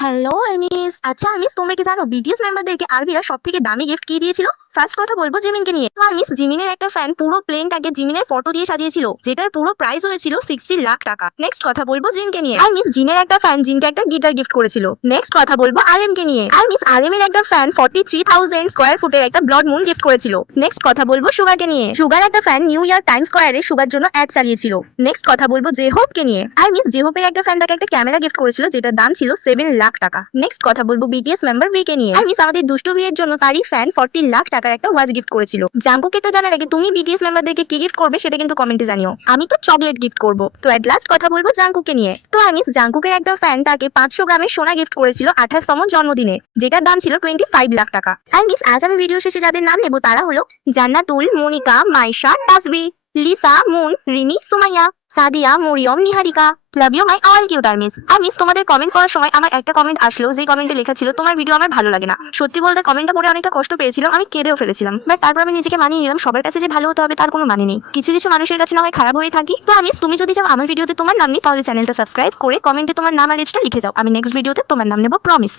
Hello armies. আচ্ছা armies, তোমরা কি জানো বিটিএস মেম্বারদেরকে আর্মিরা সব থেকে দামি গিফট কি দিয়েছিল? ফার্স্ট কথা বলবো জিমিনকে নিয়ে। তো আর্মিস, জিমিনের একটা ফ্যান পুরো প্লেনটাকে জিমিনের ফটো দিয়ে সাজিয়েছিল, যেটার পুরো প্রাইস হয়েছিল 60 লাখ টাকা। নেক্সট কথা বলবো জিনকে নিয়ে। আর্মিস, জিনের একটা ফ্যান জিনকে একটা গিটার গিফট করেছিল। নেক্সট কথা বলবো আরএম কে নিয়ে। আর্মিস, আরএম এর একটা ফ্যান 43,000 স্কোয়ার ফুটের একটা ব্লড মুন গিফট করেছিল। নেক্সট কথা বলবো সুগারকে নিয়ে। সুগার একটা ফ্যান নিউ ইয়ার টাইম স্কোয়ারে সুগার জন্য অ্যাড চালিয়েছিল। নেক্সট কথা বলবো জেহোপকে নিয়ে। আর্মিস, জেহোপের একটা ফ্যান তাকে একটা ক্যামেরা গিফট করেছিল, যেটার দাম ছিল 7 লাখ টাকা। নেক্সট কথা বলবো বিটিএস মেম্বার ভি কে নিয়ে। আর্মিস, আমাদের দুষ্টু ভি এর জন্য তারই ফ্যান 40 লাখ টাকার একটা ওয়াচ গিফট করেছিল। জাঙ্কুকে তো জানার আগে তুমি বিটিএস মেম্বারদেরকে কি গিফট করবে সেটা কিন্তু কমেন্টে জানিও। আমি তো চকলেট গিফট করব। তো এট লাস্ট কথা বলবো জাঙ্কুকে নিয়ে। তো আর্মিস, জাঙ্কুকের একটা ফ্যান তাকে 500 গ্রামের সোনা গিফট করেছিল 28তম জন্মদিনে, যেটার দাম ছিল 25 লাখ টাকা। আর্মিস, আজ আমি ভিডিও শেষে যাদের নাম নেবো তারা হলো জান্নাতুল, Monika, Maisha, Tasbi, Lisa, Moon, Rimi, Sumaiya, Sadia, Mariam, Niharika. Love you my all cute armies. Armies, তোমাদের কমেন্ট করার সময় আমার একটা কমেন্ট আসলো, যে কমেন্টে লেখা ছিল তোমার ভিডিও আমার ভালো লাগে না। সত্যি বলতে কমেন্টটা পড়ে অনেকটা কষ্ট পেয়েছিলাম, আমি কেঁদেও ফেলেছিলাম। বাট তারপর আমি নিজেকে মানিয়ে নিলাম, সবার কাছে যে ভালো হতে হবে তার কোনো মানে নেই। কিছু কিছু মানুষের কাছে না হয় খারাপ হয়ে থাকি। তো আর্মিস, তুমি যদি চাও আমার ভিডিওতে তোমার নাম নিই, তাহলে চ্যানেলটা সাবস্ক্রাইব করে কমেন্টে তোমার নাম আর এজটা লিখে যাও। আমি নেক্সট ভিডিওতে তোমার নাম নেবো, প্রমিস।